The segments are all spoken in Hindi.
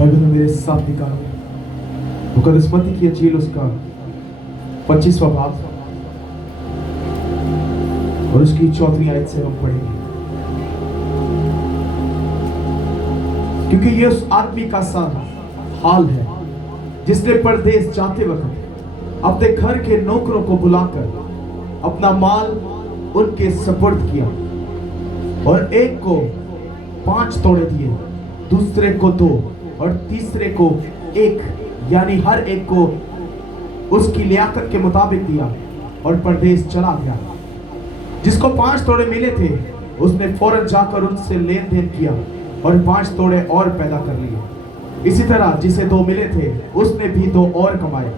बाइबल में मेरे साथ निकालो मुकद्दसमती की अंजील उसका 25वां बाब और उसकी 4वीं आयत से हम पढ़ेंगे, क्योंकि ये उस आदमी का सा हाल है जिसने परदेश जाते वक्त अपने घर के नौकरों को बुलाकर अपना माल उनके सुपुर्द किया और एक को 5 तोड़े दिए, दूसरे को 2 और तीसरे को 1, यानी हर एक को उसकी लियाकत के मुताबिक दिया और परदेश चला गया। जिसको 5 तोड़े मिले थे उसने फौरन जाकर उनसे लेन देन किया और 5 तोड़े और पैदा कर लिए। इसी तरह जिसे 2 मिले थे उसने भी 2 और कमाए।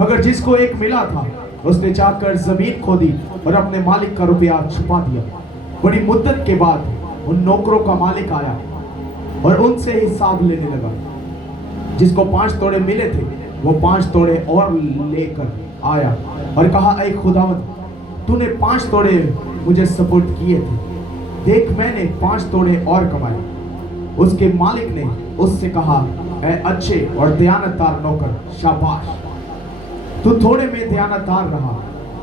मगर जिसको 1 मिला था उसने जाकर जमीन खोदी और अपने मालिक का रुपया छुपा दिया। बड़ी मुद्दत के बाद उन नौकरों का मालिक आया और उनसे हिसाब लेने लगा। जिसको 5 तोड़े मिले थे वो 5 तोड़े और लेकर आया और कहा, ऐ खुदावंद, तूने 5 तोड़े मुझे सुपुर्द किए थे, देख मैंने 5 तोड़े और कमाए। उसके मालिक ने उससे कहा, ऐ अच्छे और दयानतदार नौकर, शाबाश, तू थोड़े में दयानतदार रहा,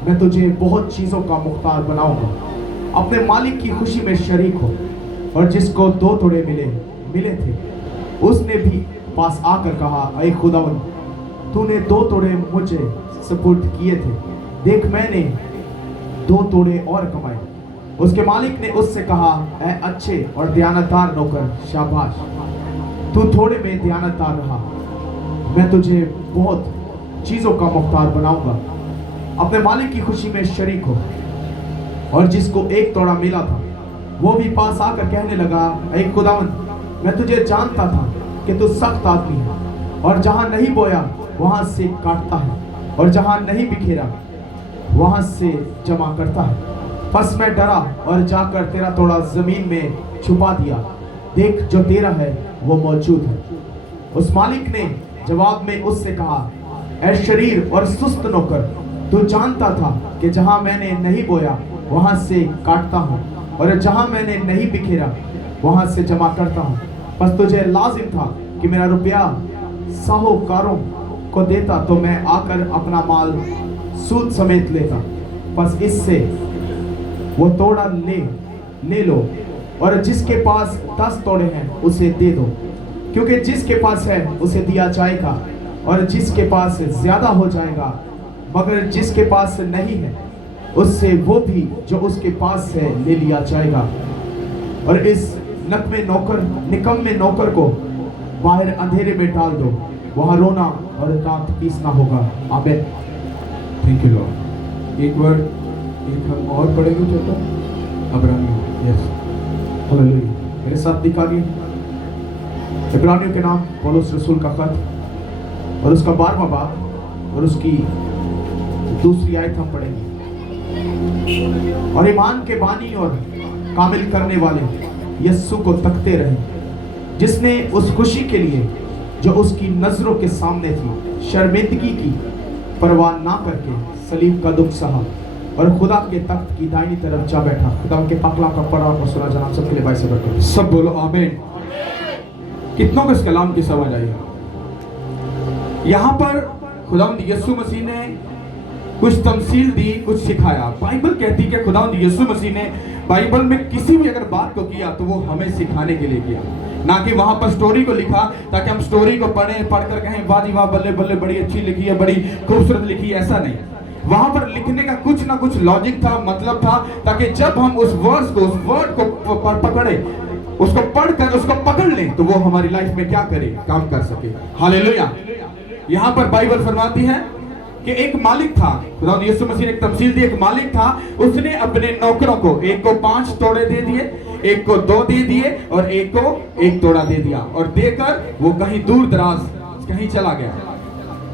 मैं तुझे बहुत चीजों का मुख्तार बनाऊंगा। अपने मालिक की खुशी में शरीक हो। और जिसको 2 तोड़े मिले थे उसने भी पास आकर कहा, ऐ खुदावंद, तूने 2 तोड़े मुझे सुपुर्द किए थे, देख मैंने 2 तोड़े और कमाए। उसके मालिक ने उससे कहा, ऐ अच्छे और दयानतदार नौकर, शाबाश, तू थोड़े में दयानतदार रहा, मैं तुझे बहुत चीजों का मुख्तार बनाऊंगा। अपने मालिक की खुशी में शरीक हो। और जिसको 1 तोड़ा मिला था वो भी पास आकर कहने लगा, ऐ खुदावंद, मैं तुझे जानता था कि तू सख्त आदमी है और जहां नहीं बोया वहां से काटता है और जहां नहीं बिखेरा वहां से जमा करता है। बस मैं डरा और जाकर तेरा तोड़ा जमीन में छुपा दिया, देख जो तेरा है वो मौजूद है। उस मालिक ने जवाब में उससे कहा, ऐ शरीर और सुस्त नौकर, तू जानता था कि जहां मैंने नहीं बोया वहां से काटता हूं और जहां मैंने नहीं बिखेरा वहां से जमा करता हूं। बस तुझे लाजिम था कि मेरा रुपया साहूकारों को देता तो मैं आकर अपना माल सूद समेत लेता। बस इससे वो तोड़ा ले लो और जिसके पास 10 तोड़े हैं उसे दे दो, क्योंकि जिसके पास है उसे दिया जाएगा और जिसके पास ज्यादा हो जाएगा, मगर जिसके पास नहीं है उससे वो भी जो उसके पास है ले लिया जाएगा। और इस निकम्मे नौकर को बाहर अंधेरे में डाल दो, वहां रोना और दांत पीसना होगा। आमीन। Thank you Lord. एक हम और पढ़ेंगे छोटा अब्राहम। Yes, hallelujah. मेरे साथ निकालिए इब्रानियों के नाम पौलुस रसूल का खत और उसका 12वां बाब और उसकी 2री आयत हम पढ़ेंगे। और ईमान के बानी और कामिल करने वाले यीशु को तकते रहे, जिसने उस खुशी के लिए जो उसकी नजरों के सामने थी शर्मिंदगी की परवाह ना करके सलीब का दुख सहा और खुदा के तख्त की दाहिनी तरफ जा बैठा। खुदा के पाकलाम का पढ़ा और सुना जनाब सबके लिए भाई से बरकत। सब बोलो आमीन। कितनों को इस कलाम की समझ आई? यहाँ पर खुदावंद यीशु मसीह ने कुछ तमसील दी, कुछ सिखाया। बाइबल कहती है कि खुदावंद यीशु मसीह ने बाइबल में किसी भी अगर बात को किया तो वो हमें सिखाने के लिए किया, ना कि वहां पर स्टोरी को लिखा ताकि हम स्टोरी को पढ़कर कहें वाह जी वाह, बल्ले बल्ले, बड़ी अच्छी लिखी है, बड़ी खूबसूरत लिखी है। ऐसा नहीं, वहां पर लिखने का कुछ ना कुछ लॉजिक था, मतलब था, ताकि जब हम उस वर्ड को पकड़े, उसको पढ़कर उसको पकड़ लें तो वो हमारी लाइफ में क्या करे, काम कर सके। हालेलुया। यहाँ पर बाइबल फरमाती है कि एक मालिक था, खुदा यीशु मसीह ने एक तमसील दी। एक मालिक था, उसने अपने नौकरों को, एक को 5 तोड़े दे दिए, एक को 2 दे दिए और एक को 1 तोड़ा दे दिया और देकर वो कहीं दूर दराज कहीं चला गया।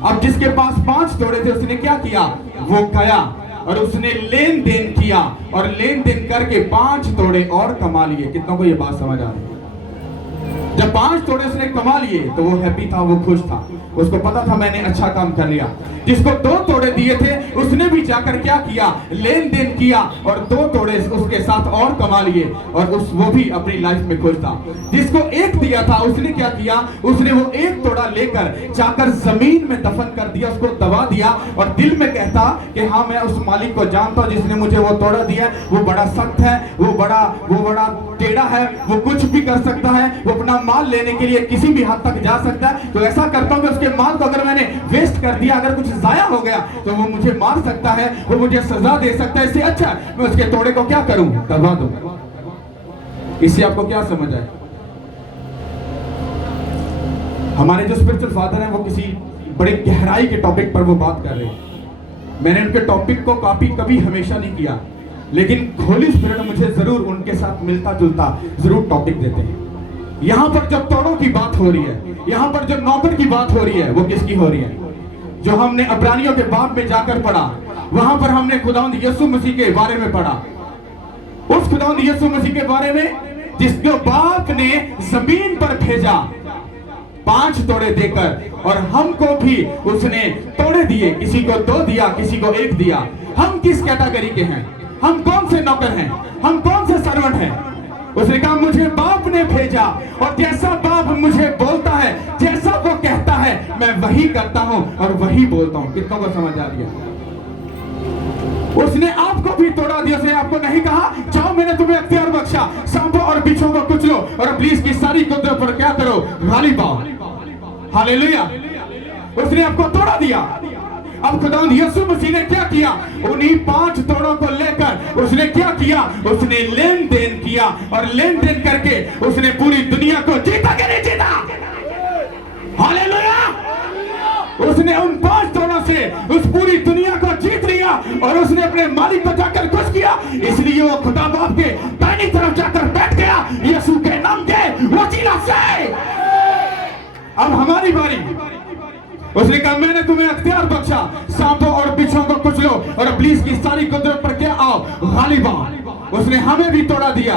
अब जिसके पास 5 तोड़े थे उसने क्या किया, वो गया और उसने लेन देन किया और लेन देन करके 5 तोड़े और कमा लिए। कितनों को ये बात समझ आ रही है? जब 5 तोड़े उसने कमा लिए तो वो हैप्पी था, वो खुश था, उसको पता था मैंने अच्छा काम कर लिया। जिसको 2 तोड़े दिए थे उसने भी जाकर क्या किया, लेन देन किया और 2 तोड़े उसके साथ और कमा लिए और वो भी अपनी लाइफ में खुश था। जिसको 1 दिया था उसने क्या किया, उसने वो 1 तोड़ा लेकर जाकर जमीन में दफन कर दिया, उसको दबा दिया और दिल में कहता कि हाँ मैं उस मालिक को जानता हूं जिसने मुझे वो तोड़ा दिया, वो बड़ा सख्त है, वो बड़ा टेढ़ा है, वो कुछ भी कर सकता है, वो अपना माल लेने के लिए किसी भी हद तक जा सकता है। तो ऐसा करता हूं कि उसके माल को अगर मैंने वेस्ट कर दिया, अगर कुछ जाया हो गया तो वो मुझे मार सकता है, वो मुझे सजा दे सकता है, इससे अच्छा मैं उसके तोड़े को क्या करूं, दबा दूं। इससे आपको क्या समझ आए? हमारे जो स्पिरिचुअल फादर हैं वो किसी बड़े गहराई के टॉपिक पर वो बात कर रहे हैं। मैंने उनके टॉपिक को कॉपी कभी हमेशा नहीं किया, लेकिन होली स्पिरिट मुझे जरूर उनके साथ मिलता जुलता जरूर टॉपिक देते हैं। यहां पर जब तोड़ों की बात हो रही है, यहां पर जब नौकर की बात हो रही है, वो किसकी हो रही है? जो हमने अब्रानियों के बाब में जाकर पढ़ा, वहां पर हमने खुदावंद यीशु मसीह के बारे में पढ़ा। उस खुदावंद यीशु मसीह के बारे में जिसको बाप ने जमीन पर भेजा 5 तोड़े देकर, और हमको भी उसने तोड़े दिए, किसी को 2 दिया, किसी को 1 दिया। हम किस कैटेगरी के हैं? हम कौन से नौकर हैं? हम कौन से सर्वेंट हैं? उसने कहा मुझे बाप ने भेजा और जैसा बाप मुझे बोलता है, जैसा वो कहता है, मैं वही करता हूं और वही बोलता हूं। कितनों को समझ आ गया? उसने आपको भी तोड़ा दिया। उसने आपको नहीं कहा जाओ मैंने तुम्हें अख्तियार बख्शा, सांपों और बिच्छों को कुचलो और इब्लीस की सारी कुदरत पर क्या करो, गालिब आओ। हालेलुया। उसने आपको तोड़ा दिया। अब खुदावंद यीशु मसीह ने क्या किया? उन्हीं 5 तोड़ों को लेकर उसने क्या किया? उसने लेन देन किया और लेन देन करके उसने पूरी दुनिया को जीता कि नहीं जीता? हालेलुया। उसने उन 5 तोड़ों से उस पूरी दुनिया को जीत लिया और उसने अपने मालिक को जाकर खुश किया। इसलिए वो खुदा बाप के दाहिनी तरफ जाकर बैठ गया यीशु के नाम के वसीला से। अब हमारी बारी। उसने कहा मैंने तुम्हें अख्तियार बख्शा, सांपों और बिच्छों को कुचलो और इब्लीस की सारी कुदरत पर क्या आओ, गालिब आओ। उसने हमें भी तोड़ा दिया।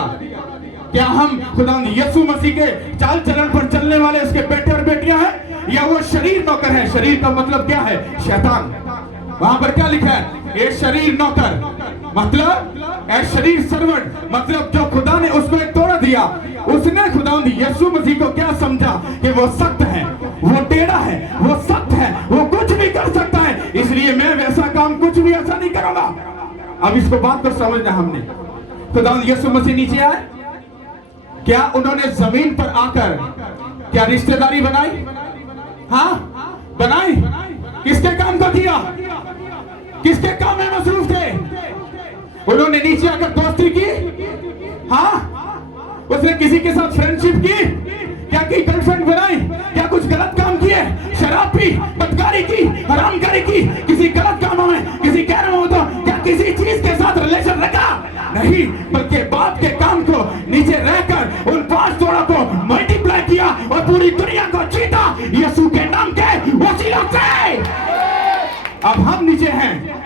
क्या हम खुदावंद यीशु मसीह के चाल चलन पर चलने वाले उसके बेटे और बेटियां हैं, या वो शरीर नौकर है? शरीर का मतलब क्या है? शैतान। वहां पर क्या लिखा है? ये शरीर नौकर मतलब ए शरीर सर्वेंट, मतलब जो खुदा ने उसको एक तोड़ा दिया। उसने खुदावंद यीशु मसीह को क्या समझा कि वो सख्त है, वो टेढ़ा है, वो सख्त है, वो कुछ भी कर सकता है, इसलिए मैं वैसा काम कुछ भी ऐसा नहीं करूंगा। अब इसको बात को समझना हमने। खुदावंद यीशु मसीह नीचे आए, क्या उन्होंने जमीन पर आकर क्या रिश्तेदारी बनाई? हाँ बनाई। किसके काम को किया? किसके काम में मसरूफ थे? उन्होंने नीचे आकर दोस्ती की? हाँ। उसने किसी के साथ फ्रेंडशिप की? क्या की गर्लफ्रेंड बनाई? क्या कुछ गलत काम किए? शराब पी, बदकारी की, हरामकारी की, किसी गलत कामों में, किसी गैर में तो क्या किसी चीज के साथ रिलेशन रखा? नहीं, बल्कि बाप के काम को नीचे रहकर उन 5 तोड़ों को मल्टीप्लाई किया और पूरी दुनिया को जीता यीशु के नाम के वसीला से। अब हम नीचे हैं।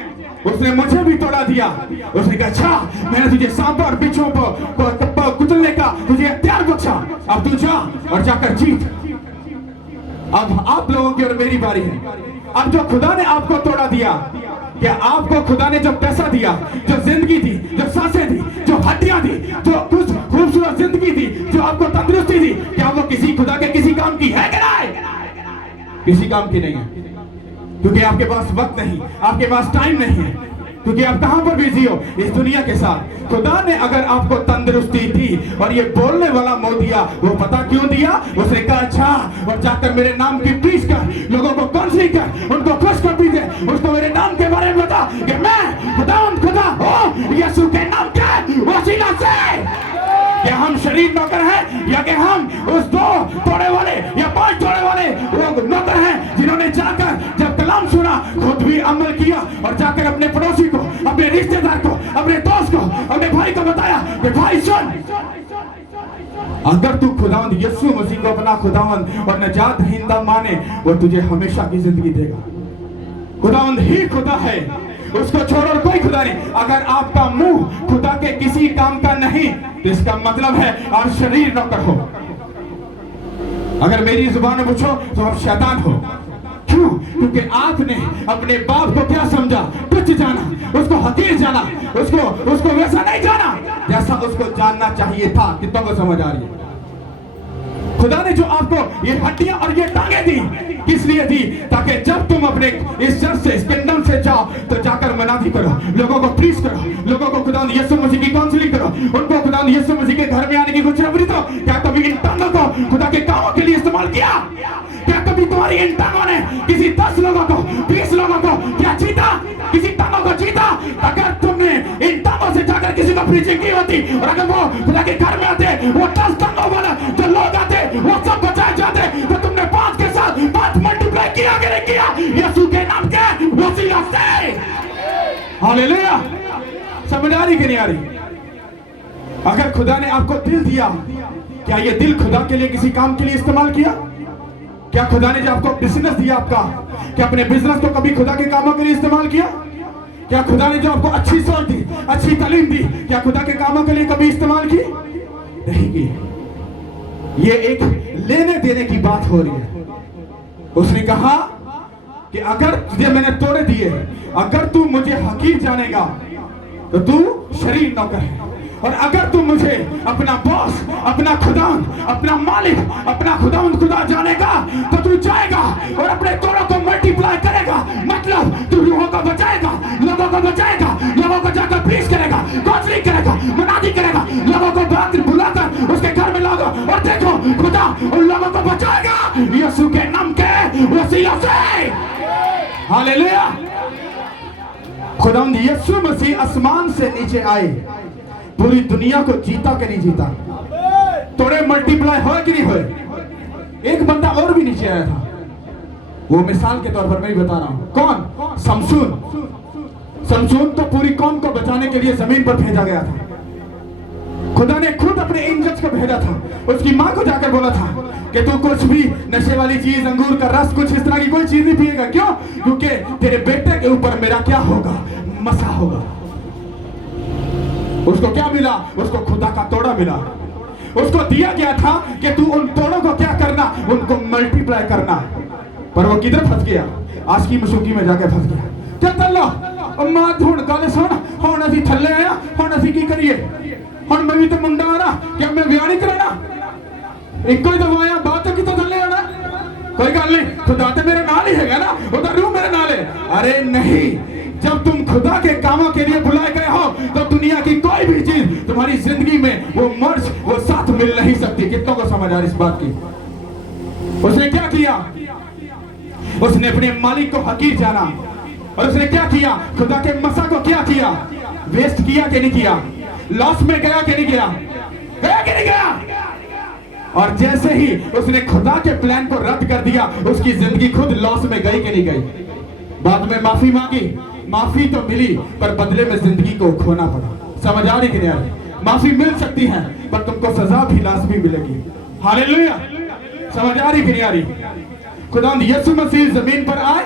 उसने मुझे भी तोड़ा दिया। उसने कहा अच्छा मैंने तुझे सांपों और बिच्छों को कुचलने का तुझे अख्तियार बख्शा, अब तू जा और जाकर जीत। अब आप लोगों की और मेरी बारी है। अब जो खुदा ने आपको तोड़ा दिया, क्या आपको खुदा ने जो पैसा दिया, जो जिंदगी दी, जो सांसें दी, जो हड्डियां दी, जो कुछ खूबसूरत जिंदगी दी, जो आपको तंदुरुस्ती दी, क्या वो किसी खुदा के किसी काम की है कि नहीं? किसी काम की नहीं है, क्योंकि आपके पास वक्त नहीं, आपके पास टाइम नहीं है, क्योंकि आप कहां पर बिजी हो इस दुनिया के साथ। खुदा ने अगर आपको तंदुरुस्ती दी और ये बोलने वाला मुंह दिया, वो पता क्यों दिया? उसने कहा अच्छा और जाकर मेरे नाम की प्रीच कर, लोगों को काउंसलिंग कर, उनको खुशखबरी दे, उसको मेरे नाम के बारे में बता कि मैं खुदावंद खुदा हूं यीशु के नाम के वसीला से। क्या हम शरीर नौकर हैं या कि हम उस 2 तोड़े वाले या 5 तोड़े वाले वो नौकर हैं जिन्होंने जाकर जब कलाम सुना खुद भी अमल किया और जाकर अपने पड़ोसी को, अपने रिश्तेदार को, अपने दोस्त को, अपने भाई को बताया कि भाई सुन, अगर तू खुदावंद यीशु मसीह को अपना खुदावंद और नजात दहिंदा माने, वो तुझे हमेशा की जिंदगी देगा। खुदावंद ही खुदा है, उसको छोड़ और कोई खुदा नहीं। अगर आपका मुंह खुदा के किसी काम का नहीं तो इसका मतलब है आप शरीर नौकर हो। अगर मेरी जुबान में पूछो तो आप शैतान हो। क्यों? क्योंकि आपने अपने बाप को क्या समझा? तुच्छ जाना, उसको हकीर जाना, उसको वैसा नहीं जाना जैसा उसको जानना चाहिए था। कितनों को समझ आ रही है? खुदा ने जो आपको ये हड्डियां और ये टांगे दी, किस लिए दी? ताकि जब तुम अपने इस चर्च से, इस किंगडम से जाओ तो जाकर मनादी करो, लोगों को प्रीच करो, लोगों को खुदा यीशु मसीह की काउंसलिंग करो, उनको खुदा यीशु मसीह के घर में आने की खुशखबरी दो। क्या कभी इन टांगों को खुदा के कामों के लिए इस्तेमाल किया? क्या कभी तुम्हारी इन टांगों ने किसी 10 लोगों को, 20 लोगों को क्या जीता? किसी टांगों को जीता? अगर तुमने इन टांगों से जाकर किसी को प्रीचिंग की होती और अगर वो खुदा के घर में आते, वो 10 टांगों वाला जो लोग आते वो सब बचाए जाते, तो तुमने 5 के साथ 5 मल्टीप्लाई किया कि नहीं किया? यीशु के नाम के वसीला से। हालेलुया। समझ आ रही कि नहीं आ रही? अगर खुदा ने आपको दिल दिया, क्या ये दिल खुदा के लिए किसी काम के लिए इस्तेमाल किया? क्या खुदा ने जो आपको बिजनेस दिया आपका, क्या अपने बिजनेस को कभी खुदा के कामों के लिए इस्तेमाल किया? क्या खुदा ने जो आपको अच्छी सोच दी, अच्छी तालीम दी, क्या खुदा के कामों के लिए कभी इस्तेमाल की? नहीं की। ये एक लेने देने की बात हो रही है। उसने कहा कि अगर तुझे मैंने तोड़े दिए, अगर तू मुझे हकीर जानेगा तो तू शरीर नौकर है, और अगर तू मुझे अपना बॉस, अपना खुदा, अपना मालिक, अपना खुदा जानेगा तो तू जाएगा और अपने तोड़ों को मल्टीप्लाई करेगा। मतलब तू रूहों को बचाएगा, लोगों को बचाएगा, लोगों को जाकर प्रीच करेगा, काउंसलिंग करेगा, मनादी करेगा, लोगों को बात बुलाकर उसके घर में लाओ और देखो खुदा उन लोगों को बचाएगा यीशु के नाम के वसीला से। हालेलुया। खुदावंद यीशु मसीह आसमान से नीचे आए, पूरी दुनिया को जीता कि नहीं जीता? तोड़े मल्टीप्लाई हो कि नहीं हुए? एक बंदा और भी नीचे आया था, वो मिसाल के तौर पर मैं बता रहा हूं। कौन? शमशून तो पूरी कौम को बचाने के लिए जमीन पर भेजा गया था। खुदा ने खुद अपने एंजल्स को भेजा था, उसकी मां को जाकर बोला था कि तू कुछ भी नशे वाली चीज, अंगूर का रस, कुछ इस तरह की कोई चीज नहीं पिएगा। क्यों? क्योंकि तेरे बेटे के ऊपर मेरा क्या होगा? मसा होगा। उसको क्या मिला? उसको खुदा का तोड़ा मिला। उसको दिया गया था कि तू उन तोड़ों को क्या करना? उनको मल्टीप्लाई करना। पर वो किधर फंस गया? आज की मशूकी में जाके फंस गया। क्या तल्ला अम्मा ढूंढ गाले सुन, हुण असी थल्ले आया, हुण असी की करिए? हुण मैं भी तो मुंडा आ रहा, क्या मैं विआह नहीं कराना? इको ही दवाया बात तो कितों थल्ले आना? कोई गल नहीं, खुदा तो मेरे नाल ही है ना, उधर रूह मेरे नाल है। अरे नहीं, जब तुम खुदा के कामों के लिए बुलाए गए हो तो दुनिया की कोई भी चीज तुम्हारी जिंदगी में वो मर्ज, वो साथ मिल नहीं सकती। कितनों को समझ आ रही इस बात की? उसने क्या किया? उसने अपने मालिक को हकीर जाना, और उसने क्या किया? खुदा के मसा को क्या किया? वेस्ट किया कि नहीं किया? लॉस में गया कि नहीं गया? गया कि नहीं गया? और जैसे ही उसने खुदा के प्लान को रद्द कर दिया, उसकी जिंदगी खुद लॉस में गई कि नहीं गई? बाद में माफी मांगी, माफी तो मिली, पर बदले में जिंदगी को खोना पड़ा। समझ आ रही कि नहीं आ रही? माफी मिल सकती है पर तुमको सजा भी लाजमी मिलेगी। हालेलुया। समझ आ रही कि नहीं आ रही? खुदावंद यीशु मसीह जमीन पर आए,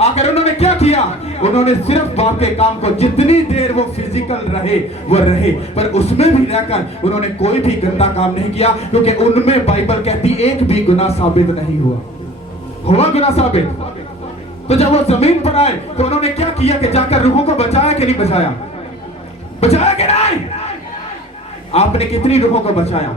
आकर उन्होंने क्या किया? उन्होंने सिर्फ बाप के काम को, जितनी देर वो फिजिकल रहे वो रहे, पर उसमें भी रहकर उन्होंने कोई भी गंदा काम नहीं किया, क्योंकि उनमें बाइबल कहती एक भी गुनाह साबित नहीं हुआ। गुनाह साबित? तो जब वो जमीन पर आए तो उन्होंने क्या किया कि जाकर रूहों को बचाया कि नहीं बचाया? बचाया कि नहीं? आपने कितनी रूहों को बचाया?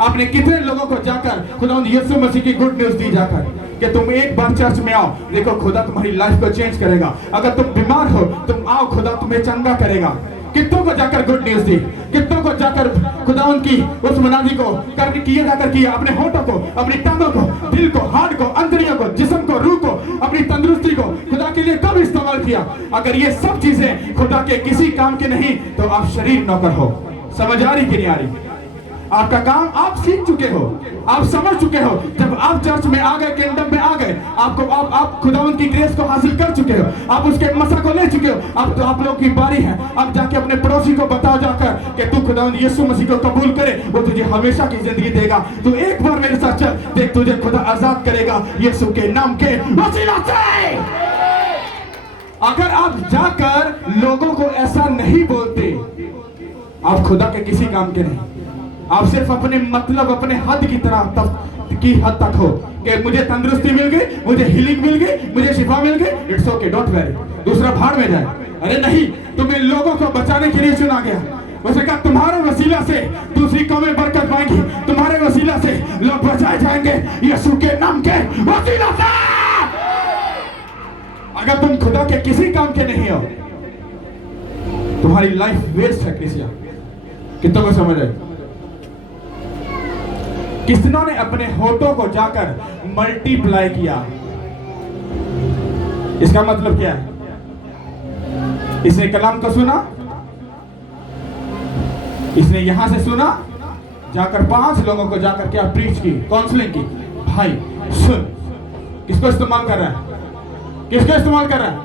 आपने कितने लोगों को जाकर खुदावंद यीशु मसीह की गुड न्यूज़ दी जाकर कि तुम एक बार चर्च में आओ, देखो खुदा तुम्हारी लाइफ को चेंज करेगा। अगर तुम बीमार हो तुम आओ, खुदा तुम्हें चंगा करेगा। कितनों को जाकर गुड न्यूज़ दी? कितनों को जाकर खुदावंद की उस मनादी को करके किए जाकर किया? अपने होठों को, अपनी टांगों को, दिल को, हार्ट को, अंतरियों को, जिस्म को, रूह को, अपनी तंदुरुस्ती को खुदा के लिए कब इस्तेमाल किया? अगर ये सब चीजें खुदा के किसी काम के नहीं तो आप शरीर नौकर हो। समझ आ रही कि नहीं आ रही? आपका काम आप सीख चुके हो, आप समझ चुके हो। जब आप चर्च में आ गए, किंगडम में आ गए, आप खुदावंद की ग्रेस को हासिल कर चुके हो, आप उसके मसा को ले चुके हो। अब तो आप लोगों की बारी है, अब जाके अपने पड़ोसी को बताओ जाकर कि तू खुदावंद यीशु मसीह को कबूल करे, वो तुझे हमेशा की जिंदगी देगा। तू एक बार मेरे साथ चल, देख तुझे खुदा आजाद करेगा यीशु के नाम के वसीला से। अगर आप जाकर लोगों को ऐसा नहीं बोलते, आप खुदा के किसी काम के नहीं, आप सिर्फ अपने मतलब, अपने हद की तरह की हद तक हो कि मुझे तंदुरुस्ती मिल गई, मुझे हीलिंग मिल गई, मुझे शिफा मिल गई, इट्स ओके, डोंट वरी, दूसरा भाड़ में जाए। अरे नहीं, तुम्हें लोगों को बचाने के लिए चुना गया। उसने कहा तुम्हारे वसीला से दूसरी कौमें बरकत पाएंगी, तुम्हारे वसीला से लोग बचाए जाएंगे यीशु के नाम के वसीला से। अगर तुम खुदा के किसी काम के नहीं हो, तुम्हारी लाइफ वेस्ट है। क्रिस्टियन कितनों को समझ आई? किसनों ने अपने होठों को जाकर मल्टीप्लाई किया? इसका मतलब क्या है? इसने कलाम को सुना, इसने यहां से सुना, जाकर 5 लोगों को जाकर क्या प्रीच की, काउंसलिंग की। भाई सुन, किसको इस्तेमाल कर रहा है? किसको इस्तेमाल कर रहा है?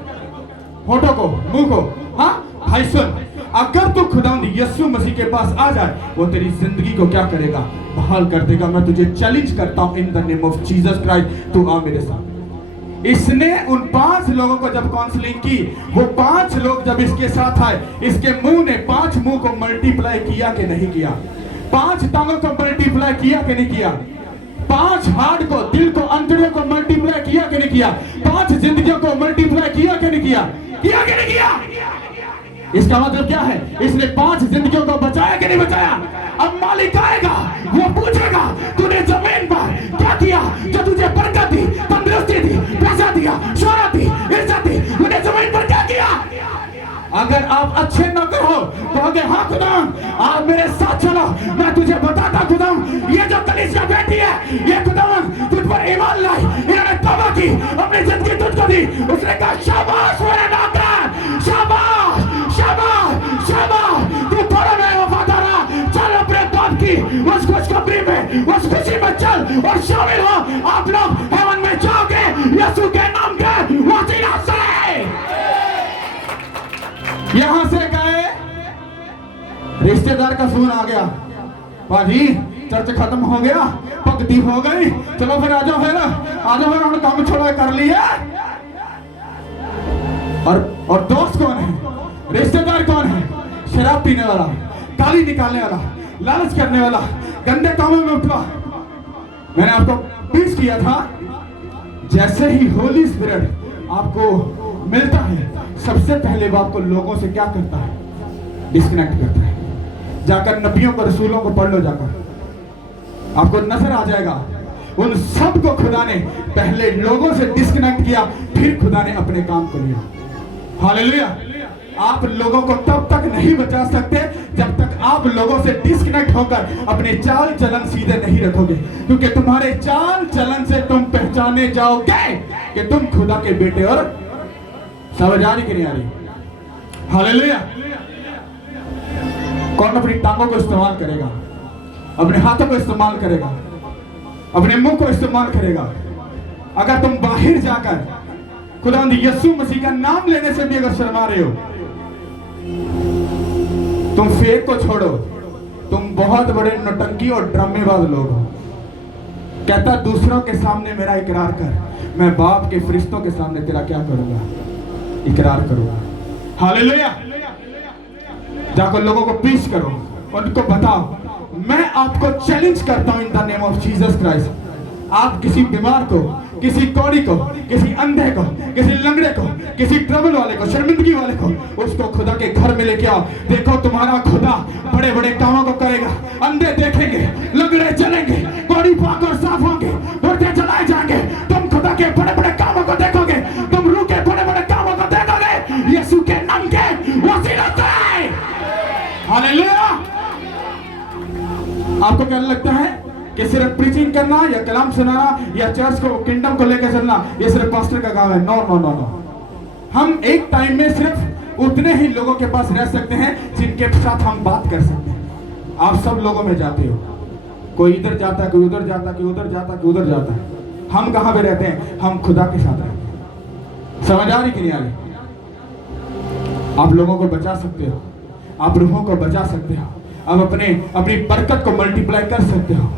होठों को, मुंह को। हाँ भाई सुन, अगर तू खुदावंद यीशु मसीह के पास आ जाए, वो तेरी जिंदगी को क्या करेगा? बहाल कर देगा। मैं तुझे चैलेंज करता हूं in the name of Jesus Christ, तू आ मेरे साथ। इसने उन 5 लोगों को जब काउंसलिंग की, वो 5 लोग जब इसके साथ आए, इसके मुंह ने 5 मुंह को मल्टीप्लाई किया कि नहीं किया? 5 टांगों को मल्टीप्लाई किया कि नहीं किया? 5 हार्ट को, दिल को, अंतड़ियों को मल्टीप्लाई किया कि नहीं किया? 5 जिंदगियों को मल्टीप्लाई किया कि नहीं किया? किया कि नहीं किया? इसका मतलब क्या है? इसने 5 जिंदगियों को बचाया कि नहीं बचाया? अब मालिक आएगा, वो पूछेगा तूने जमीन पर क्या किया जो तुझे बरकत दी, तंदुरुस्ती दी, पैसा दिया, शोहरत दी, इज्जत दी, तूने जमीन पर क्या किया? अगर आप अच्छे नौकर हो तो कहोगे हाँ खुदा आप मेरे साथ चलो, मैं तुझे बताता खुदा ये जो कलीसिया बैठी है, ये खुदा तुझ पर ईमान लाई, इन्होंने तौबा की, अपनी जिंदगी तुझको दी। उसने कहा शाबाश मेरे नौकर, शाबाश शाबाश शाबाश, तू थोड़ा में वफादार रहा, चल अपने बाप की उस खुशखबरी में, उस खुशी में चल और शामिल हो। आप लोग हेवन में जाओगे यीशु के नाम के वसीला से। यहां से गए, रिश्तेदार का फोन आ गया, भाजी चर्च खत्म हो गया, भक्ति हो गई, चलो फिर आ जाओ, फिर हमने काम छोड़ा कर लिया। और दोस्त कौन है? रिश्तेदार कौन है? शराब पीने वाला, गाली निकालने वाला, लालच करने वाला, गंदे कामों में उठा। मैंने आपको पीस किया था, जैसे ही होली स्पिरिट आपको मिलता है, सबसे पहले वो आपको लोगों से क्या करता है? डिस्कनेक्ट करता है। जाकर नबियों को, रसूलों को पढ़ लो, जाकर आपको नजर आ जाएगा उन सब को खुदा ने पहले लोगों से डिस्कनेक्ट किया, फिर खुदा ने अपने काम को लिया। हालेलुया। आप लोगों को तब तक नहीं बचा सकते जब तक आप लोगों से डिस्कनेक्ट होकर अपने चाल चलन सीधे नहीं रखोगे, क्योंकि तुम्हारे चाल चलन से तुम पहचाने जाओगे कि तुम खुदा के बेटे। और समझ आ रही कि नहीं आ रही? हालेलुया। कौन अपनी टांगों को इस्तेमाल करेगा, अपने हाथों को इस्तेमाल करेगा, अपने मुंह को इस्तेमाल करेगा? अगर तुम बाहर जाकर खुदावंद यीशु मसीह का नाम लेने से भी अगर शर्मा रहे हो, तुम फेक को छोड़ो, तुम बहुत बड़े नौटंकी और ड्रामेबाज लोग हो। कहता दूसरों के सामने मेरा इकरार कर, मैं बाप के फरिश्तों के सामने तेरा क्या करूंगा? इकरार करूंगा। हालेलुया। जाकर लोगों को पीस करो, उनको बताओ। मैं आपको चैलेंज करता हूं in the name of Jesus Christ, आप किसी बीमार को, किसी कौड़ी को, किसी अंधे को, किसी लंगड़े को, किसी ट्रबल वाले को, शर्मिंदगी वाले को, उसको खुदा के घर में लेके आओ। देखो तुम्हारा खुदा बड़े बड़े कामों को करेगा। अंधे देखेंगे, लंगड़े चलेंगे, कौड़ी पाक और साफ होंगे, मुर्दे जलाए जाएंगे। तुम खुदा के बड़े बड़े कामों को देखोगे, तुम रूह के बड़े बड़े कामों को देखोगे यीशु के नाम के वसीला से। हालेलुया। आपको क्या लगता है कि सिर्फ प्रीचिंग करना या कलाम सुनाना या चर्च को, किंगडम को लेकर चलना ये सिर्फ पास्टर का काम है? No no no no. हम एक टाइम में सिर्फ उतने ही लोगों के पास रह सकते हैं जिनके साथ हम बात कर सकते हैं। आप सब लोगों में जाते हो, कोई इधर जाता है, कोई उधर जाता है, कोई उधर जाता है, कोई उधर जाता है। हम कहां पे रहते हैं? हम खुदा के साथ रहते हैं। समझ आ रही कि नहीं आ रही? आप लोगों को बचा सकते हो, आप रूहों को बचा सकते हो, आप अपनी बरकत को मल्टीप्लाई कर सकते हो।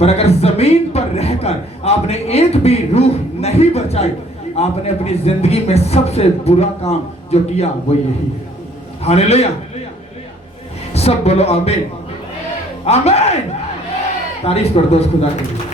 पर अगर जमीन पर रहकर आपने एक भी रूह नहीं बचाई, आपने अपनी जिंदगी में सबसे बुरा काम जो किया वो यही है। हालेलुया। सब बोलो आमीन। आमीन। तारीफ कर दो खुदा के लिए।